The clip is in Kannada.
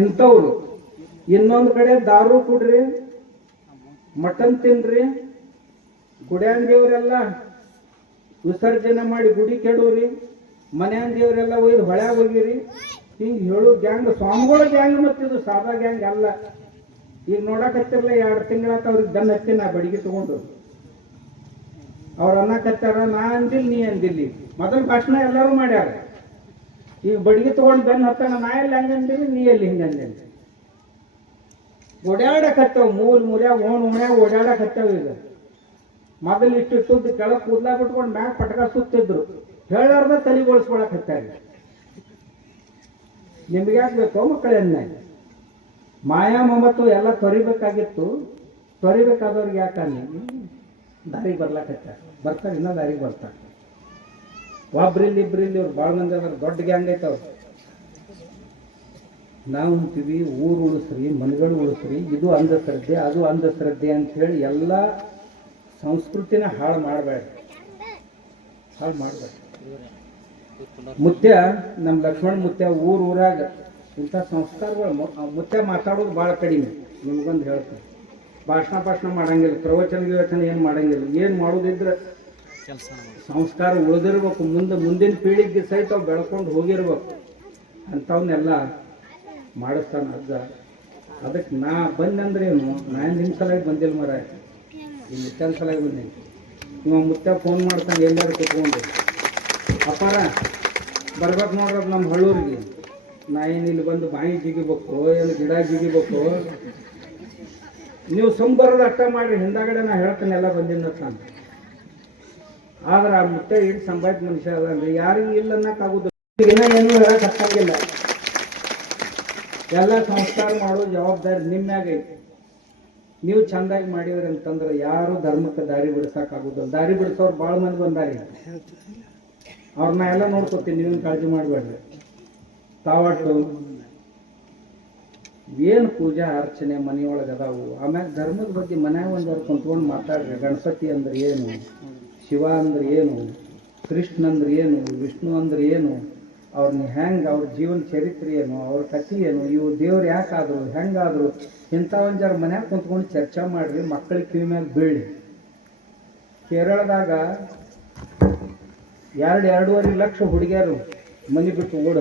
ಇಂಥವ್ರು. ಇನ್ನೊಂದು ಕಡೆ ದಾರು ಕುಡ್ರಿ, ಮಟನ್ ತಿನ್ರಿ ಗುಡ್ಯಾನ್ ದೇವರೆಲ್ಲ ವಿಸರ್ಜನೆ ಮಾಡಿ ಗುಡಿ ಕೆಡೋರಿ, ಮನ್ಯಾನ್ ದೇವರೆಲ್ಲ ಒಯ್ದು ಹೊಳ್ಯಾಗ ಹೋಗಿರಿ. ಹಿಂಗೆ ಹೇಳು ಗ್ಯಾಂಗ್, ಸ್ವಾಮಿಗಳ ಗ್ಯಾಂಗ್ ಮತ್ತಿದು ಸಾದಾ ಗ್ಯಾಂಗ್ ಅಲ್ಲ. ಈಗ ನೋಡಕತ್ತಿರಲ್ಲ ಎರಡು ತಿಂಗಳ ಅವ್ರಿಗೆ ದನ್ ಹಚ್ಚಿ ನಾ ಬಡಿಗೆ ತಗೊಂಡು. ಅವ್ರು ಅನ್ನಕತ್ತಾರ, ನಾ ಅಂದಿಲ್ಲ ನೀ ಅಂದಿಲ್ಲಿ ಮೊದಲು ಭಾಷಣ ಎಲ್ಲರೂ ಮಾಡ್ಯಾರ. ಈಗ ಬಡಿಗೆ ತಗೊಂಡು ಬೆನ್ನ ಹತ್ತಾನ ನಾ ಎಲ್ಲಿ ಹಂಗಂದಿರಿ ನೀ ಎಲ್ಲಿ ಹಿಂಗಂದಿ ಓಡಾಡಕತ್ತವು ಮೂಲ ಮೂಲ್ಯಾಗ, ಓಣ್ ಓಣ್ಯಾಗ ಓಡಾಡಕತ್ತವು ಈಗ. ಮೊದಲು ಇಷ್ಟು ಇಟ್ಟುದ್ದು ಕೆಳಗೆ ಕೂದ್ಲಾ ಬಿಟ್ಕೊಂಡು ಮ್ಯಾಗ ಪಟಕ ಸುತ್ತಿದ್ರು. ಹೇಳಾರ್ದ ತಲೆಗೊಳಿಸ್ಕೊಳಕ್ ಹತ್ತಾರ. ನಿಮ್ಗೆ ಯಾಕೆ ಬೇಕೋ ಮಕ್ಕಳನ್ನ ಮಾಯಾ ಮಮತ್ವ ಎಲ್ಲ ತೊರಿಬೇಕಾಗಿತ್ತು. ತೊರಿಬೇಕಾದವ್ರಿಗೆ ಯಾಕನ್ನ ದಾರಿ ದಾರಿಗೆ ಬರ್ಲಾಕತ್ತಾರ ಬರ್ತಾರೆ, ಇನ್ನೂ ದಾರಿಗೆ ಬರ್ತಾರೆ. ಒಬ್ರಿಲ್ಲಿ ಇಬ್ರಿಲ್ಲಿ ಇವ್ರು ಭಾಳ ಮಂದಿ ಅದಾರ ದೊಡ್ಡ ಗ್ಯಾಂಗ್ ಐತವ್ ನಾವು ಅಂತೀವಿ, ಊರು ಉಳಿಸ್ರಿ, ಮನೆಗಳು ಉಳಿಸ್ರಿ, ಇದು ಅಂಧಶ್ರದ್ಧೆ, ಅದು ಅಂಧಶ್ರದ್ಧೆ ಅಂತ ಹೇಳಿ ಎಲ್ಲ ಸಂಸ್ಕೃತಿನ ಹಾಳು ಮಾಡಬೇಡ ಹಾಳು ಮಾಡಬೇಡ ಮುತ್ಯ ನಮ್ಮ ಲಕ್ಷ್ಮಣ ಮುತ್ಯ ಊರು ಊರಾಗ ಇಂಥ ಸಂಸ್ಕಾರಗಳು ಮುತ್ಯ ಮಾತಾಡೋದು ಭಾಳ ಕಡಿಮೆ. ನಿಮ್ಗೊಂದು ಹೇಳ್ತೀನಿ. ಭಾಷಣ ಭಾಷಣ ಮಾಡಂಗಿಲ್ಲ, ಪ್ರವಚನ ವಿವಚನ ಏನು ಮಾಡಂಗಿಲ್ಲ. ಏನು ಮಾಡೋದಿದ್ರೆ ಸಂಸ್ಕಾರ ಉಳಿದಿರ್ಬೇಕು. ಮುಂದೆ ಮುಂದಿನ ಪೀಳಿಗೆ ಸಹಿತ ಅವು ಬೆಳ್ಕೊಂಡು ಹೋಗಿರ್ಬೇಕು. ಅಂಥವನ್ನೆಲ್ಲ ಮಾಡಿಸ್ತಾನ ಅಜ್ಜ. ಅದಕ್ಕೆ ನಾ ಬಂದಂದ್ರೇನು ನಾನು ನಿಮ್ಮ ಸಲಾಗಿ ಬಂದಿಲ್ಲ ಮರ? ನಿಮ್ಮ ಮುತ್ತನ ಸಲಾಗಿ ಬಂದೀನಿ. ನಿಮ್ಮ ಮುತ್ತ ಫೋನ್ ಮಾಡ್ತಾನೆ, ಎಲ್ಲರೂ ಕುತ್ಕೊಂಡು. ಅಪ್ಪಾರ, ಬರ್ಬೇಕು ನೋಡ್ರಿ ನಮ್ಮ ಹಳ್ಳೂರಿಗೆ. ನಾ ಏನು ಇಲ್ಲಿ ಬಂದು ಬಾಯಿ ಜಿಗಿಬೇಕು, ಏನು ಗಿಡ ಜಿಗಿಬೇಕು? ನೀವು ಸುಂಬರದ ಅಟ್ಟ ಮಾಡಿರಿ, ಹಿಂದಾಗಡೆ ನಾ ಹೇಳ್ತೇನೆ, ಎಲ್ಲ ಬಂದಿನ ನಾನು ಆದ್ರೆ ಆ ಹಿಡ್ ಸಂಭಾಯ್ತ ಮನುಷ್ಯ ಅಂದ್ರೆ ಯಾರಿಗೂ ಇಲ್ಲ ಅನ್ನಕ್ಕಾಗುದು ಇನ್ನ ಏನು ಹೇಳಕ್ ಹತ್ತಂಗಿಲ್ಲ. ಎಲ್ಲ ಸಂಸ್ಕಾರ ಮಾಡೋ ಜವಾಬ್ದಾರಿ ನಿಮ್ಮ್ಯಾಗ ಐತಿ. ನೀವು ಚಂದಾಗಿ ಮಾಡಿದ್ರಿ ಅಂತಂದ್ರೆ ಯಾರು ಧರ್ಮಕ್ಕೆ ದಾರಿ ಬಿಡಿಸಕ್ಕಾಗುದಿಲ್ಲ. ದಾರಿ ಬಿಡಿಸೋರು ಭಾಳ ಮಂದಿ ಬಂದಾರಿ. ಅವ್ರನ್ನ ಎಲ್ಲ ನೋಡ್ಕೊತೀನಿ, ನೀವೇನು ಕಾಳಜಿ ಮಾಡಬೇಡ್ರಿ. ತಾವಟ್ಟು ಏನು ಪೂಜಾ, ಅರ್ಚನೆ ಮನೆಯೊಳಗೆ ಅದಾವು. ಆಮ್ಯಾಗ ಧರ್ಮದ ಬಗ್ಗೆ ಮನ್ಯಾಗ ಒಂದವ್ರು ಕುಂತ್ಕೊಂಡು ಮಾತಾಡ್ರಿ. ಗಣಪತಿ ಅಂದ್ರೆ ಏನು? ಶಿವ ಅಂದ್ರೆ ಏನು? ಕೃಷ್ಣ ಅಂದ್ರೆ ಏನು? ವಿಷ್ಣು ಅಂದ್ರೆ ಏನು? ಅವ್ರನ್ನ ಹೆಂಗೆ ಅವ್ರ ಜೀವನ ಚರಿತ್ರೆ ಏನು? ಅವ್ರ ಕಥೆ ಏನು? ಇವು ದೇವ್ರು ಯಾಕಾದ್ರು, ಹೆಂಗಾದ್ರು? ಇಂಥ ಒಂದು ಜರ ಮನ್ಯಾಗ ಕುಂತ್ಕೊಂಡು ಚರ್ಚೆ ಮಾಡಿರಿ ಮಕ್ಕಳ ಕಿವಿ ಮೇಲೆ ಬೀಳಿ ಕೇರಳದಾಗ ಎರಡು, ಎರಡೂವರೆ ಲಕ್ಷ ಹುಡುಗಿಯರು ಮನೆ ಬಿಟ್ಟು ಓಡಿ